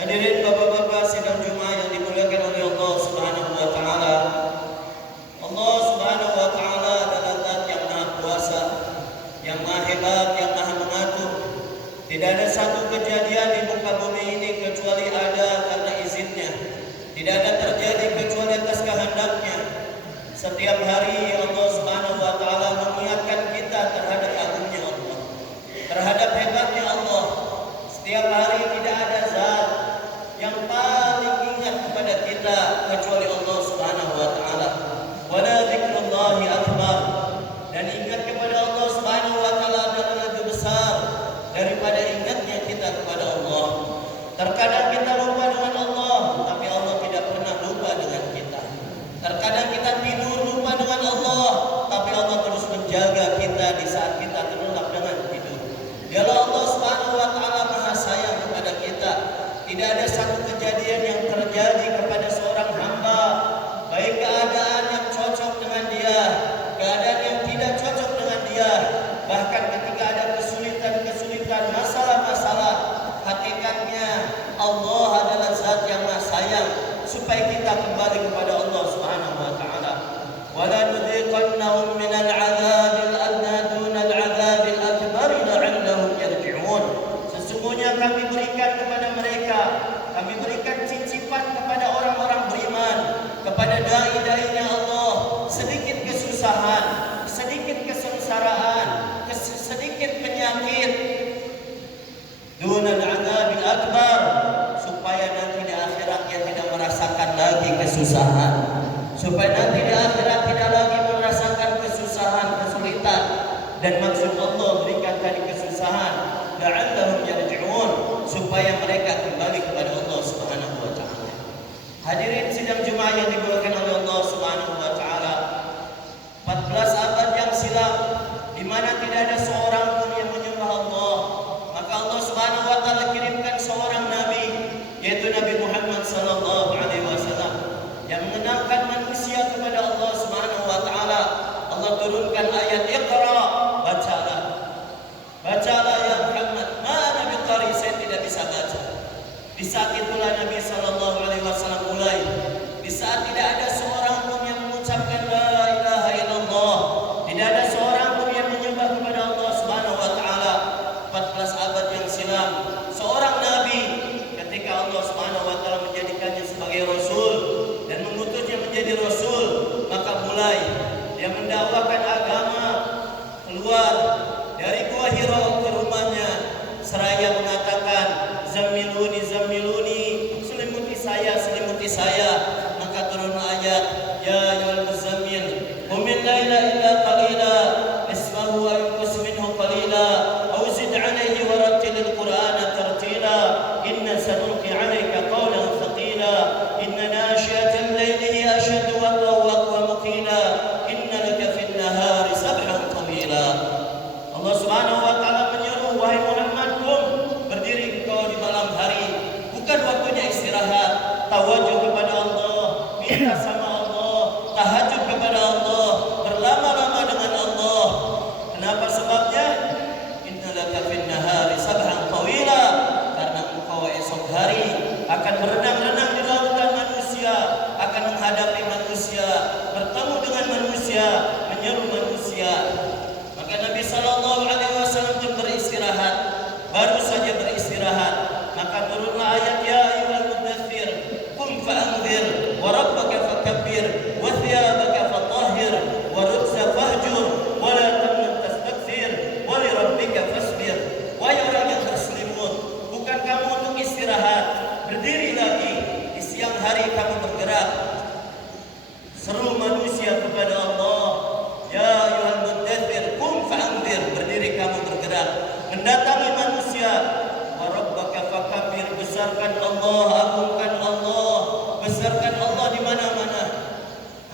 Hadirin bapak-bapak sidang Jumat yang dimuliakan oleh Allah Subhanahu wa taala. Allah Subhanahu wa taala adalah Zat yang Maha Kuasa, yang Maha Hebat, yang Maha Mengatur. Tidak ada satu kejadian di muka bumi ini kecuali ada karena izinnya. Tidak ada terjadi kecuali atas kehendaknya. Setiap hari Allah Subhanahu wa taala mengingatkan kita terhadap agungnya Allah, terhadap hebatnya Allah. Setiap hari tidak ada zat yang paling ingat kepada kita kecuali Allah Subhanahu wa taala. Wala dzikrullahi akbar. Dan ingat kepada Allah Subhanahu wa taala adalah lebih besar daripada ingatnya kita kepada Allah. Terkadang kita lupa dengan Allah, tapi Allah tidak pernah lupa dengan kita. Terkadang kita tidur lupa dengan Allah, tapi Allah terus menjaga kita di saat kita terlelap dengan tidur. Dialah Allah Subhanahu wa taala Maha sayang kepada kita. Tidak ada satu kejadian yang terjadi kepada seorang hamba, baik keadaan yang cocok dengan dia, keadaan yang tidak cocok dengan dia, bahkan ketika ada kesulitan-kesulitan, masalah-masalah, hakikatnya Allah adalah Zat yang Maha sayang supaya kita kembali kepada Allah Subhanahu wa taala. Wala nudziqannahum minal 'adzabil adna dunal 'adzabil akbar la'allahum yarji'un. Sesungguhnya kami berikan kepada mereka, kami berikan cicipan kepada orang-orang beriman, kepada dai-dainya Allah, sedikit kesusahan, sedikit kesengsaraan, sedikit penyakit, dunal 'adzabil akbar, supaya nanti di akhiratnya tidak merasakan lagi kesusahan, supaya nanti di akhirat tidak lagi merasakan kesusahan, kesulitan. Dan maksud Allah berikan tadi kesusahan, la'allahum yarji'un, supaya mereka kembali kepada Allah Subhanahu wa taala. Hadirin sidang Jumat yang dimuliakan oleh Allah Subhanahu wa taala, 14 abad yang silam di mana tidak ada seorang pun yang menyembah Allah, maka Allah Subhanahu wa taala kirimkan seorang nabi, yaitu Nabi Muhammad sallallahu alaihi wasallam, yang mengenalkan manusia kepada Allah Subhanahu wa taala. Allah turunkan ayat Iqra, bacalah ya Muhammad. Ma ana biqari, saya tidak bisa baca. Di saat itulah Nabi sallallahu alaihi wasallam mulai, di saat tidak ada seorang pun yang mengucapkan la ilaha illallah, tidak ada seorang pun yang menyembah kepada Allah Subhanahu wa taala. 14 abad yang silam, seorang nabi, ketika Allah Subhanahu wa taala menjadikannya sebagai rasul dan mengutusnya menjadi rasul, maka mulai dia mendakwakan agama, keluar dari Gua Hira ke rumahnya seraya mengatakan zamiluni selimuti saya. Maka turun ayat ya ayyuhal muzammil qumil laila illa qalila nisfahu aw inqus minhu qalila aw zid alayhi wa rattilil qur'ana tartila inna sanulqi alayka qawlan thaqila inna nashi'atal layli hiya ashaddu wa muqila inna laka fin nahari sabhan tawila. Allah Subhanahu wa taala menyeru, wahai Muhammad, berdiri engkau di malam hari, bukan waktunya istirahat, tawajuh kepada Allah, minta sama Allah, tahajud kepada Allah, berlama-lama dengan Allah. Kenapa sebabnya? Innalaka fin nahari sabhan tawila, karena engkau esok hari akan berenang-renang di lautan manusia, akan menghadapi manusia, bertemu dengan manusia, menyeru manusia. Maka Nabi sallallahu alaihi wasallam pun beristirahat, baru saja beristirahat, maka turunlah ayat ya ayyuhal mudaththir qum fa'anzir wa rabbaka fakabbir wa thiyabaka fatahhir wa rujza fahjur wa la tamnun tastakthir wa li rabbika fasbir. Wahai orang yang berselimut, bukan kamu untuk istirahat, berdiri lagi. Di siang hari kamu bergerak, seru manusia kepada Allah. Ya ayyuhal mudaththir qum fa'anzir, berdiri kamu bergerak, mendatangi manusia. Wa rabbaka fakabbir, besarkan Allah, agungkan Allah, besarkan Allah di mana-mana.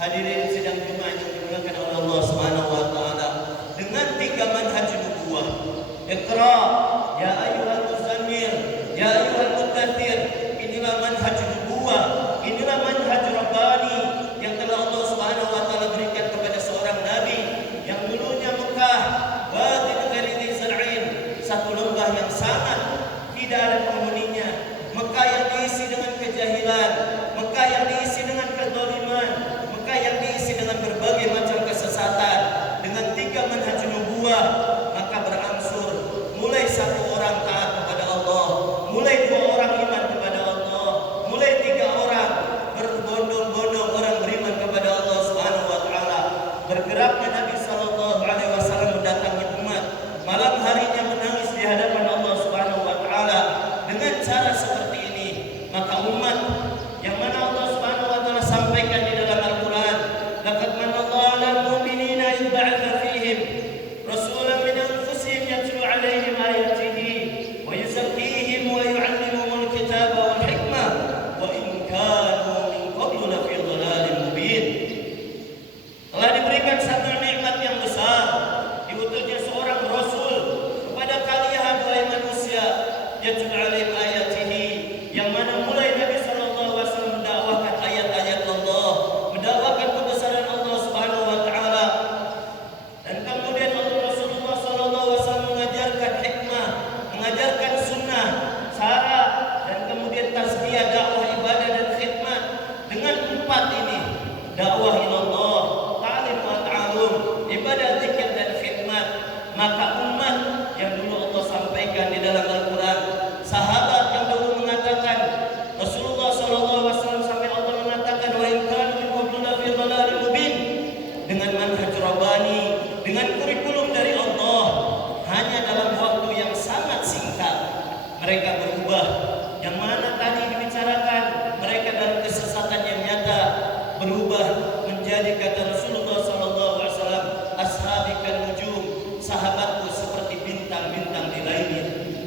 Hadirin sidang Jumat yang dimuliakan oleh Allah Subhanahu wa taala, dengan 3 manhaj nubuwah. Iqra ya ayyuhal muzammil, ya ayyuhal mudaththir, inilah manhaj nubuwah, inilah manhaj rabbani yang telah Allah Subhanahu wa taala berikan kepada seorang nabi yang dulunya Mekah, wadi negeri Zar'in, satu lembah yang sangat tidak ada penghuninya. Mekah yang kebatilan, Mekah yang diisi dengan kezaliman, Mekah yang diisi dengan berbagai macam kesesatan, dengan 3 manhaj nubuwah, maka berangsur mulai 1 orang taat kepada Allah, mulai 2 orang iman kepada Allah, mulai 3 orang berbondong-bondong orang beriman kepada Allah Subhanahu wa taala. Bergeraknya Nabi sallallahu alaihi wasallam mendatangi umat, malam harinya menangis di hadapan Allah Subhanahu wa taala dengan cara seperti ini. Maka umat yang mana Allah Subhanahu wa taala sampaikan di dalam Al-Qur'an, laqad manallahu 'alal mu'minina idh ba'atha fihim rasulan min anfusihim yatlu 'alaihim ayatihi wa yuzakkihim wa yu'allimuhumul kitaba wal hikmah wa in kanu min qablu lafi dhalalin mubin. Telah diberikan satu nikmat yang besar, diutusnya seorang rasul kepada kalian wahai manusia, yatlu 'alaihim ayatihi, yang mana mulai Nabi sallallahu alaihi wasallam mendakwahkan ayat-ayat Allah, mendakwakan kebesaran Allah Subhanahu wa taala. Dan kemudian Rasulullah sallallahu alaihi wasallam mengajarkan hikmah, mengajarkan sunnah, cara, dan kemudian tasbih, dakwah, ibadah dan khidmat. Dengan 4 ini, dakwah ilallah, ta'lim wa ta'alum, ibadah, zikir dan khidmat, maka umat yang dulu Allah sampaikan di dalam Al-Qur'an, sahabat yang dulu mengatakan, Rasulullah sallallahu alaihi wasallam sampai Allah mengatakan wa in kanu min qablu lafi dhalalin mubin, dengan manhaj rabbani, dengan kurikulum dari Allah, hanya dalam waktu yang sangat singkat mereka berubah. Yang mana tadi dibicarakan mereka dalam kesesatan yang nyata berubah menjadi, kata Rasulullah sallallahu alaihi wasallam, ashabi kan nujum, sahabatku seperti bintang-bintang di langit.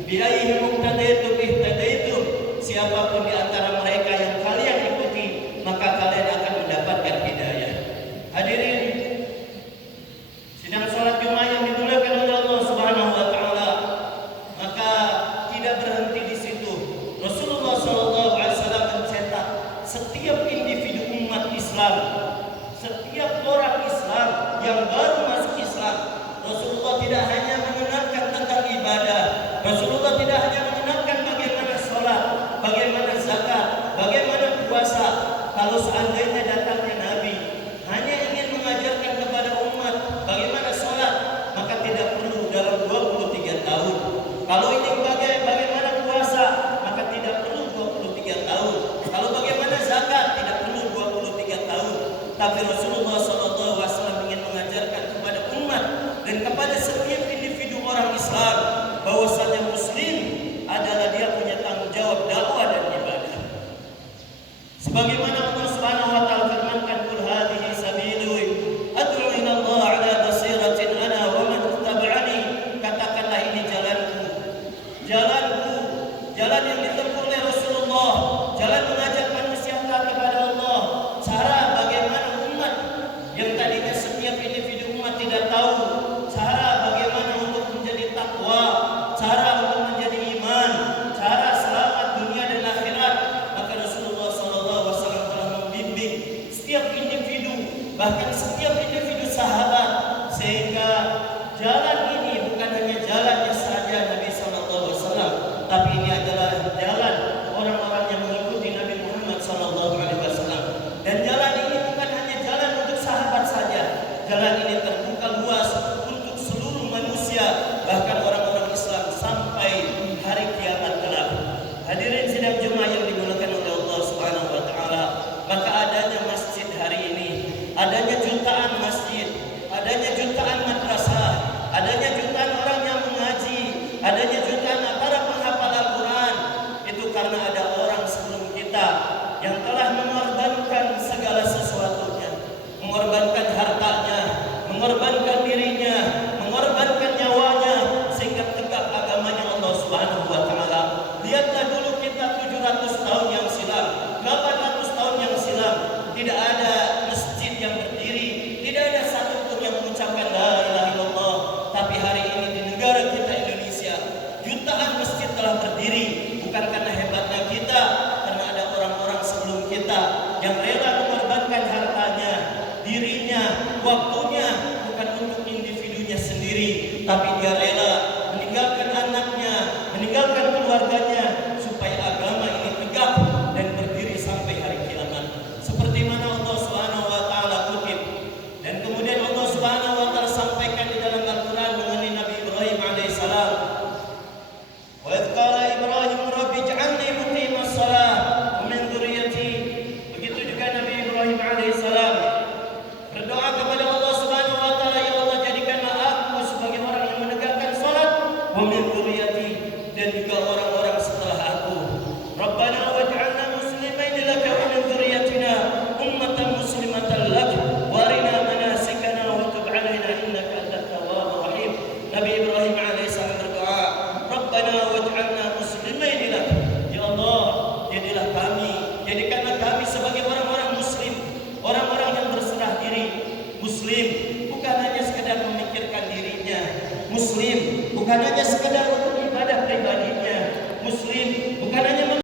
Biayyi muqtadaitum ihtadaitum, siapapun di antara mereka yang kalian ikuti, maka kalian akan mendapatkan hidayah. Hadirin sidang salat Jumat yang dimuliakan oleh Allah Subhanahu wa taala, maka tidak berhenti di situ. Rasulullah sallallahu alaihi wasallam mencetak setiap individu umat Islam, setiap orang Islam yang baru masuk Islam. Rasulullah tidak hanya mengenalkan tentang ibadah, Rasulullah tidak hanya mengenalkan bagaimana sholat, bagaimana zakat, bagaimana puasa. Kalau seandainya datangnya Nabi hanya ingin mengajarkan kepada umat bagaimana sholat, maka tidak perlu dalam 23 tahun. Kalau ini bagaimana puasa, maka tidak perlu 23 tahun. Kalau bagaimana zakat, tidak perlu 23 tahun. Tapi Rasulullah SAW ingin mengajarkan kepada umat dan kepada setiap individu orang Islam bahwasanya Muslim adalah dia punya tanggung jawab dakwah dan ibadah. Sebagaimana Allah Subhanahu wa taala firmankan, "Qul hadhihi sabili ad'u ila Allah 'ala basiratin ana wa man ittaba'ani." Katakanlah ini jalanku, jalan yang ditempuh oleh Rasulullah, jalan mengajak manusia kepada Allah. Cara bagaimana umat yang tadinya setiap individu umat tidak tahu cara bagaimana untuk menjadi takwa, cara untuk menjadi iman, cara selamat dunia dan akhirat, maka Rasulullah SAW telah membimbing setiap individu, bahkan setiap individu sahabat, sehingga jalan ini bukan hanya jalannya saja Nabi SAW, tapi ini adalah jalan orang-orang yang mengikuti Nabi Muhammad SAW. Dan jalan ini bukan hanya jalan untuk sahabat saja, jalan ini terbuka luas untuk seluruh manusia, bahkan orang-orang Islam sampai hari kiamat kelak. Hadirin sidang Jumat yang dimuliakan oleh Allah Subhanahu wa taala, maka adanya masjid hari ini, adanya jutaan masjid, adanya jutaan madrasah, adanya jutaan orang yang mengaji, adanya jutaan para penghafal Al-Qur'an, itu karena ada orang sebelum kita yang telah mengorbankan segala sesuatunya, mengorbankan hartanya, mengorbankan dirinya, mengorbankan nyawanya, sehingga tegak agamanya Allah Subhanahu wa taala. Lihatlah dulu kita 700 tahun yang silam, 800 tahun yang silam, tidak ada masjid yang berdiri, tidak ada satupun yang mengucapkan la ilaha illallah. Tapi hari ini di negara kita Indonesia, jutaan masjid telah berdiri, bukan karena hebatnya kita, karena ada orang-orang Muslim bukan hanya sekedar untuk ibadah pribadinya. Muslim bukan hanya